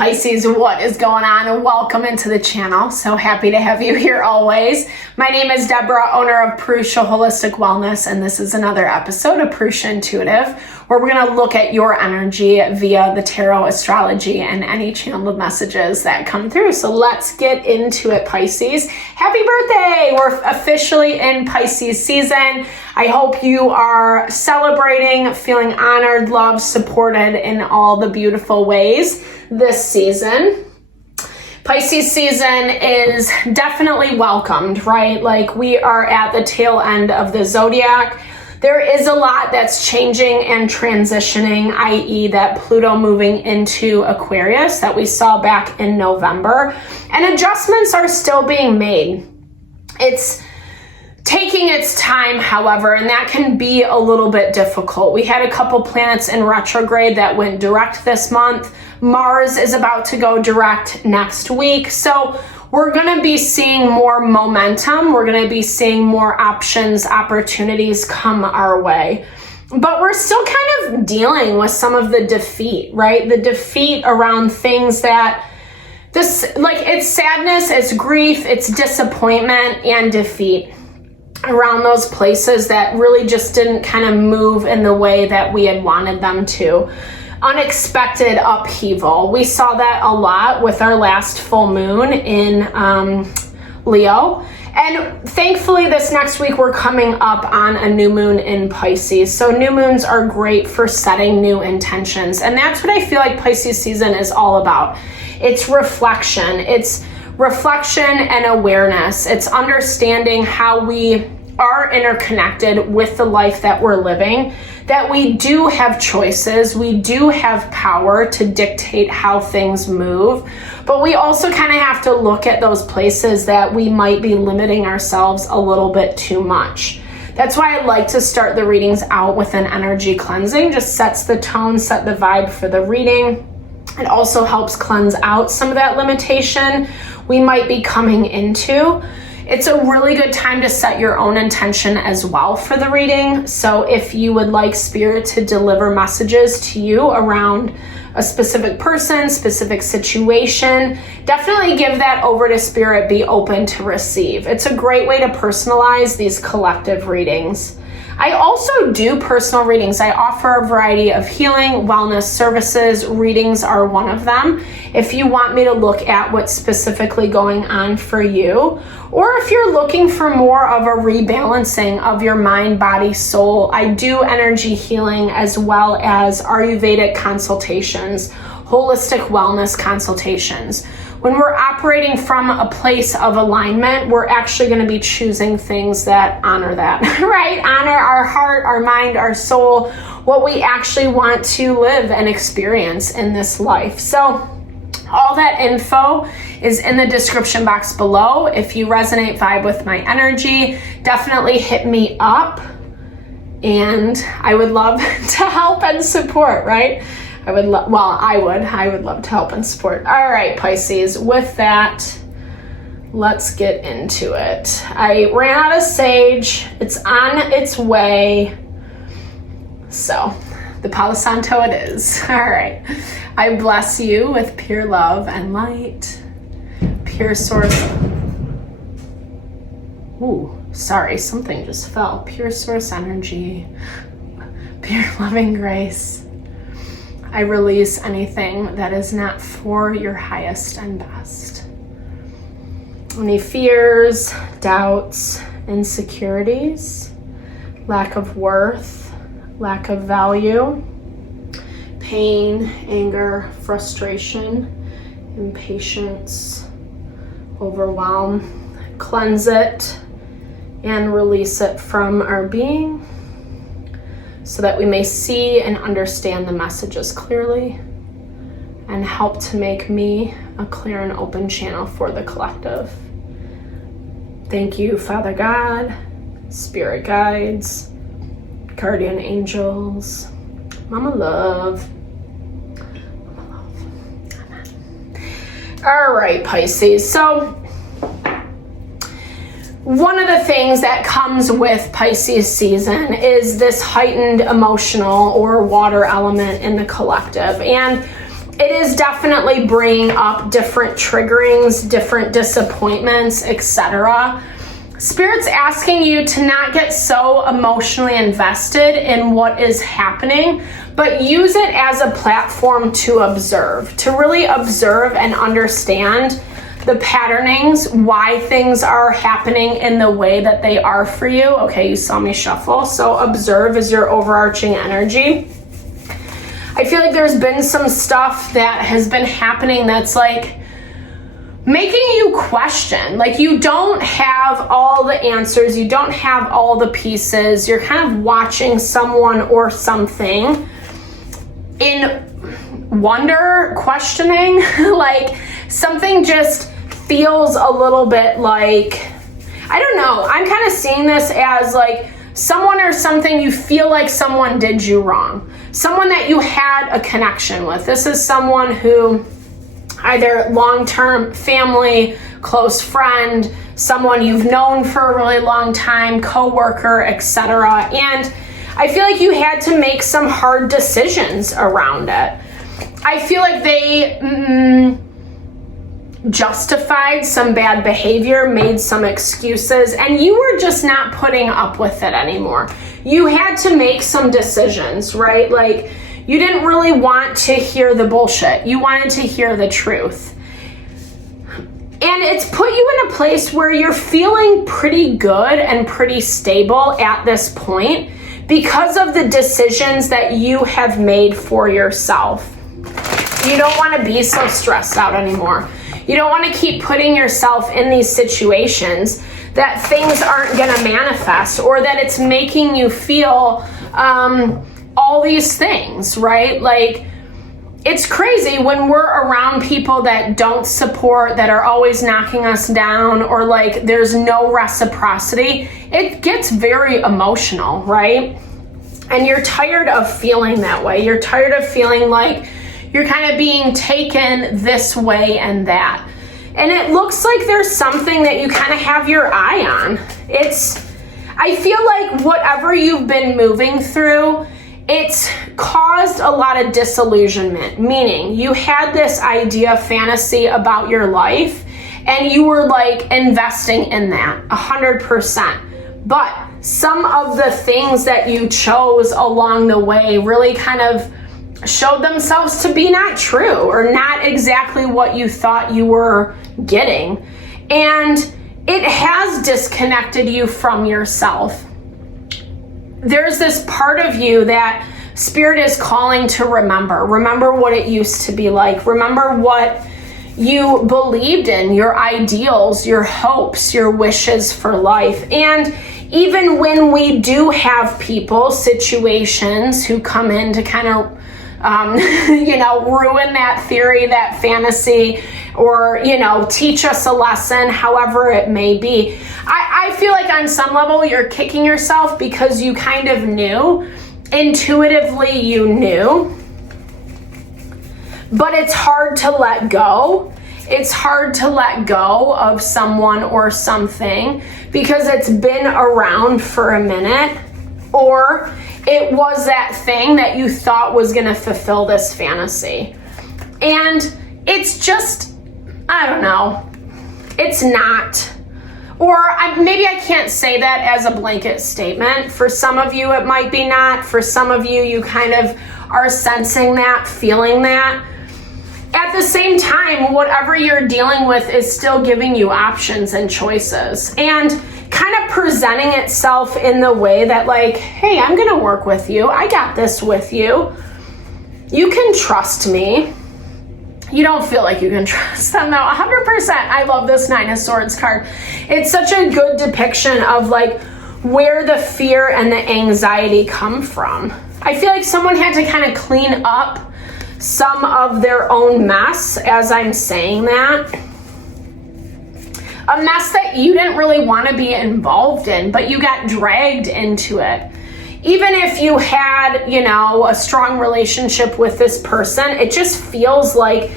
Pisces, what is going on? And welcome into the channel. So happy to have you here always. My name is Deborah, owner of Purusha Holistic Wellness, and this is another episode of Purusha Intuitive, where we're going to look at your energy via the tarot, astrology, and any channeled messages that come through. So let's get into it, Pisces. Happy birthday! We're officially in Pisces season. I hope you are celebrating, feeling honored, loved, supported in all the beautiful ways this season. Pisces season is definitely welcomed, right? Like, we are at the tail end of the zodiac. There is a lot that's changing and transitioning, i.e. that Pluto moving into Aquarius that we saw back in November. And adjustments are still being made. It's taking its time, however, and that can be a little bit difficult. We had a couple planets in retrograde that went direct this month. Mars is about to go direct next week. So we're going to be seeing more momentum. We're going to be seeing more options, opportunities come our way. But we're still kind of dealing with some of the defeat, right? The defeat around things that it's sadness, it's grief, it's disappointment and defeat around those places that really just didn't kind of move in the way that we had wanted them to. Unexpected upheaval. We saw that a lot with our last full moon in Leo. And thankfully this next week we're coming up on a new moon in Pisces. So new moons are great for setting new intentions. And that's what I feel like Pisces season is all about. It's reflection. It's reflection and awareness. It's understanding how we are interconnected with the life that we're living, that we do have choices, we do have power to dictate how things move, but we also kind of have to look at those places that we might be limiting ourselves a little bit too much. That's why I like to start the readings out with an energy cleansing. Just sets the tone, set the vibe for the reading. It also helps cleanse out some of that limitation we might be coming into. It's a really good time to set your own intention as well for the reading. So if you would like Spirit to deliver messages to you around a specific person, specific situation, definitely give that over to Spirit. Be open to receive. It's a great way to personalize these collective readings. I also do personal readings. I offer a variety of healing, wellness services. Readings are one of them. If you want me to look at what's specifically going on for you, or if you're looking for more of a rebalancing of your mind, body, soul, I do energy healing as well as Ayurvedic consultations, holistic wellness consultations. When we're operating from a place of alignment, we're actually going to be choosing things that honor that, right? Honor our heart, our mind, our soul, what we actually want to live and experience in this life. So all that info is in the description box below. If you resonate, vibe with my energy, definitely hit me up. And I would love to help and support, right? I would love to help and support. All right, Pisces, with that, let's get into it. I ran out of sage. It's on its way. So the Palo Santo it is. All right. I bless you with pure love and light. Pure source. Ooh, sorry, something just fell. Pure source energy. Pure loving grace. I release anything that is not for your highest and best. Any fears, doubts, insecurities, lack of worth, lack of value, pain, anger, frustration, impatience, overwhelm, cleanse it and release it from our being, so that we may see and understand the messages clearly and help to make me a clear and open channel for the collective. Thank you, Father God, Spirit guides, guardian angels, Mama Love. Amen. All right, Pisces. So one of the things that comes with Pisces season is this heightened emotional or water element in the collective. And it is definitely bringing up different triggerings, different disappointments, etc. Spirit's asking you to not get so emotionally invested in what is happening, but use it as a platform to observe, to really observe and understand the patternings, why things are happening in the way that they are for you. Okay, you saw me shuffle. So observe is your overarching energy. I feel like there's been some stuff that has been happening that's like making you question. Like you don't have all the answers. You don't have all the pieces. You're kind of watching someone or something in wonder, questioning, like something just feels a little bit like, I don't know, I'm kind of seeing this as like someone or something you feel like someone did you wrong, someone that you had a connection with. This is someone who either long-term family, close friend, someone you've known for a really long time, coworker, etc. And I feel like you had to make some hard decisions around it. I feel like they justified some bad behavior, made some excuses, and you were just not putting up with it anymore. You had to make some decisions, right? Like you didn't really want to hear the bullshit. You wanted to hear the truth. And it's put you in a place where you're feeling pretty good and pretty stable at this point because of the decisions that you have made for yourself. You don't want to be so stressed out anymore. You don't want to keep putting yourself in these situations that things aren't going to manifest, or that it's making you feel all these things, right? Like it's crazy when we're around people that don't support, that are always knocking us down, or like there's no reciprocity. It gets very emotional, right? And you're tired of feeling that way. You're tired of feeling like you're kind of being taken this way and that. And it looks like there's something that you kind of have your eye on. I feel like whatever you've been moving through, it's caused a lot of disillusionment, meaning you had this idea, fantasy about your life, and you were like investing in that 100%. But some of the things that you chose along the way really kind of showed themselves to be not true, or not exactly what you thought you were getting. And it has disconnected you from yourself. There's this part of you that Spirit is calling to remember. Remember what it used to be like. Remember what you believed in, your ideals, your hopes, your wishes for life. And even when we do have people, situations who come in to kind of ruin that theory, that fantasy, or, teach us a lesson, however it may be. I feel like on some level you're kicking yourself because you kind of knew, intuitively you knew, but it's hard to let go. It's hard to let go of someone or something because it's been around for a minute, or it was that thing that you thought was going to fulfill this fantasy. And it's just, I don't know, it's not. Or maybe I can't say that as a blanket statement. For some of you, it might be not. For some of you, you kind of are sensing that, feeling that. At the same time, whatever you're dealing with is still giving you options and choices. And kind of presenting itself in the way that like, hey, I'm going to work with you. I got this with you. You can trust me. You don't feel like you can trust them though. 100%. I love this Nine of Swords card. It's such a good depiction of like where the fear and the anxiety come from. I feel like someone had to kind of clean up some of their own mess as I'm saying that. A mess that you didn't really want to be involved in, but you got dragged into it. Even if you had, a strong relationship with this person, it just feels like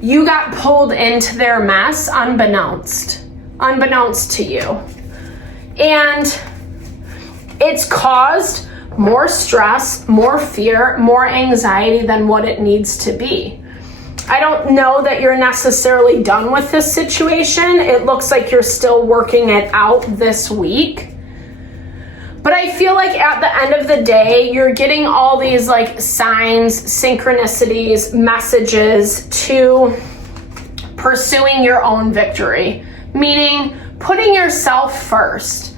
you got pulled into their mess unbeknownst to you. And it's caused more stress, more fear, more anxiety than what it needs to be. I don't know that you're necessarily done with this situation. It looks like you're still working it out this week. But I feel like at the end of the day, you're getting all these like signs, synchronicities, messages to pursuing your own victory, meaning putting yourself first.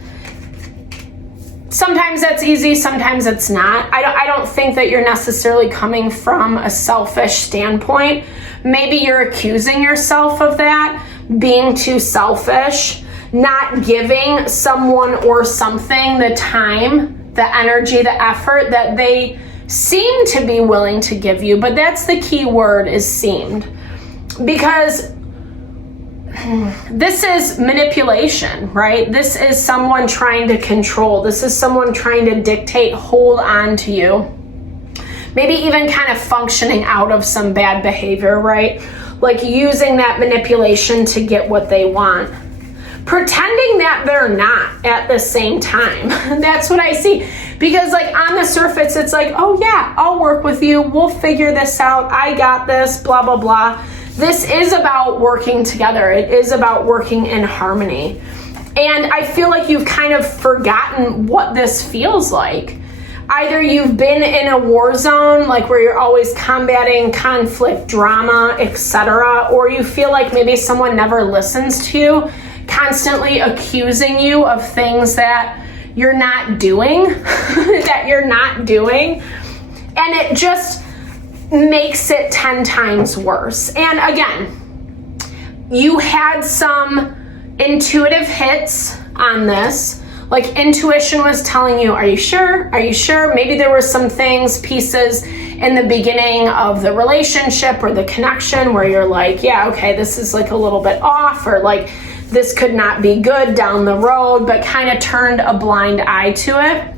Sometimes that's easy, sometimes it's not. I don't think that you're necessarily coming from a selfish standpoint. Maybe you're accusing yourself of that, being too selfish, not giving someone or something the time, the energy, the effort that they seem to be willing to give you. But that's the key word, is seemed. Because this is manipulation, right? This is someone trying to control. This is someone trying to dictate, hold on to you. Maybe even kind of functioning out of some bad behavior, right? Like using that manipulation to get what they want. Pretending that they're not at the same time. That's what I see. Because like on the surface, it's like, oh yeah, I'll work with you. We'll figure this out. I got this, blah, blah, blah. This is about working together. It is about working in harmony. And I feel like you've kind of forgotten what this feels like. Either you've been in a war zone, like where you're always combating conflict, drama, etc., or you feel like maybe someone never listens to you, constantly accusing you of things that you're not doing, and it just makes it 10 times worse. And again, you had some intuitive hits on this. Like intuition was telling you, are you sure? Are you sure? Maybe there were some things, pieces in the beginning of the relationship or the connection where you're like, yeah, okay, this is like a little bit off, or like this could not be good down the road, but kind of turned a blind eye to it.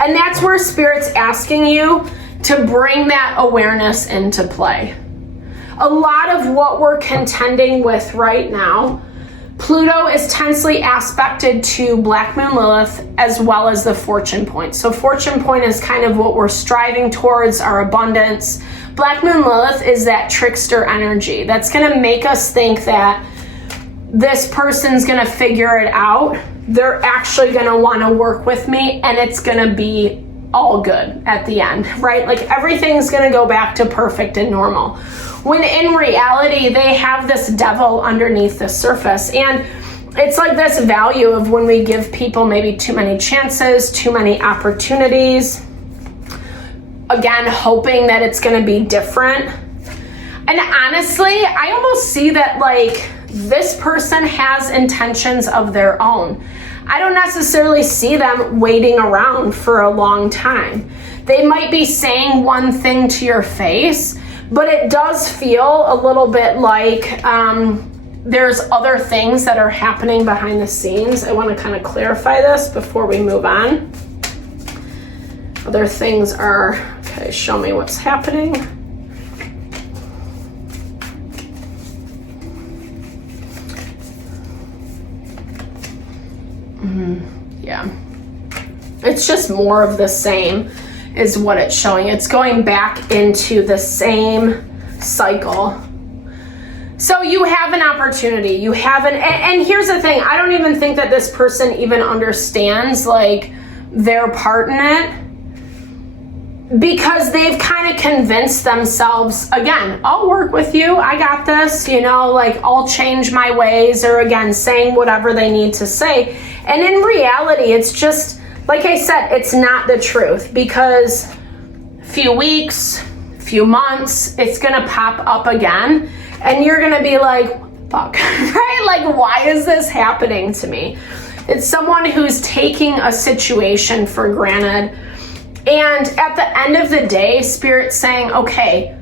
And that's where Spirit's asking you to bring that awareness into play. A lot of what we're contending with right now, Pluto is tensely aspected to Black Moon Lilith as well as the Fortune Point. So Fortune Point is kind of what we're striving towards, our abundance. Black Moon Lilith is that trickster energy that's going to make us think that this person's going to figure it out. They're actually going to want to work with me, and it's going to be all good at the end, right? Like everything's going to go back to perfect and normal. When in reality, they have this devil underneath the surface. And it's like this value of when we give people maybe too many chances, too many opportunities, again, hoping that it's going to be different. And honestly, I almost see that like this person has intentions of their own. I don't necessarily see them waiting around for a long time. They might be saying one thing to your face, but it does feel a little bit like there's other things that are happening behind the scenes. I want to kind of clarify this before we move on. Other things are, okay, show me what's happening. Yeah. It's just more of the same is what it's showing. It's going back into the same cycle. So you have an opportunity. You have and here's the thing. I don't even think that this person even understands like their part in it, because they've kind of convinced themselves, again, I'll work with you. I got this, like I'll change my ways, or again, saying whatever they need to say. And in reality, it's just, like I said, it's not the truth, because few weeks, few months, it's going to pop up again. And you're going to be like, fuck, right? Like, why is this happening to me? It's someone who's taking a situation for granted. And at the end of the day, Spirit's saying, okay,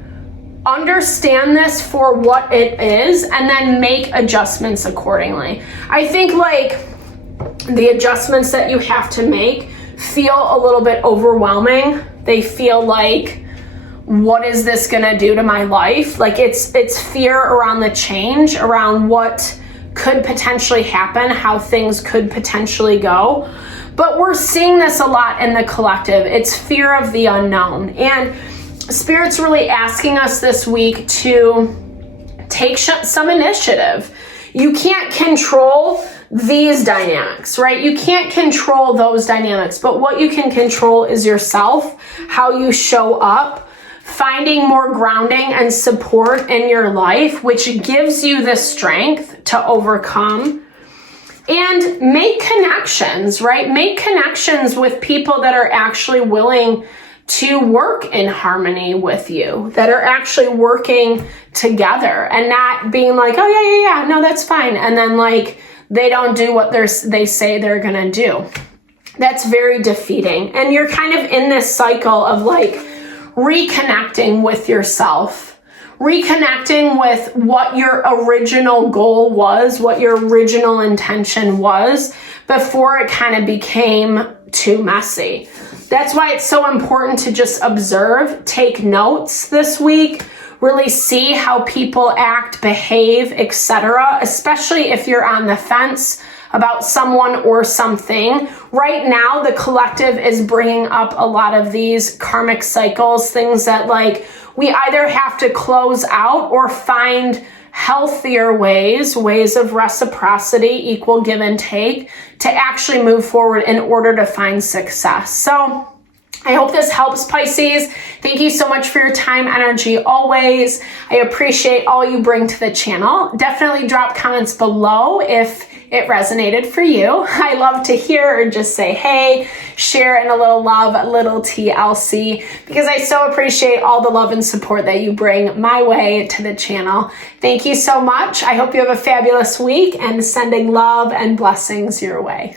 understand this for what it is and then make adjustments accordingly. I think like the adjustments that you have to make feel a little bit overwhelming. They feel like, what is this gonna do to my life? Like it's fear around the change, around what could potentially happen, how things could potentially go. But we're seeing this a lot in the collective. It's fear of the unknown. And Spirit's really asking us this week to take some initiative. You can't control these dynamics, right? You can't control those dynamics, but what you can control is yourself, how you show up, finding more grounding and support in your life, which gives you the strength to overcome. And make connections, right? Make connections with people that are actually willing to work in harmony with you, that are actually working together and not being like, oh yeah, no, that's fine. And then like, they don't do what they say they're gonna do. That's very defeating. And you're kind of in this cycle of like reconnecting with yourself, reconnecting with what your original goal was, what your original intention was before it kind of became too messy. That's why it's so important to just observe, take notes this week, really see how people act, behave, etc., especially if you're on the fence about someone or something. Right now, the collective is bringing up a lot of these karmic cycles, things that like we either have to close out or find healthier ways of reciprocity, equal give and take, to actually move forward in order to find success. So I hope this helps, Pisces. Thank you so much for your time, energy, always. I appreciate all you bring to the channel. Definitely drop comments below if it resonated for you. I love to hear or just say, hey, share in a little love, a little TLC, because I so appreciate all the love and support that you bring my way to the channel. Thank you so much. I hope you have a fabulous week and sending love and blessings your way.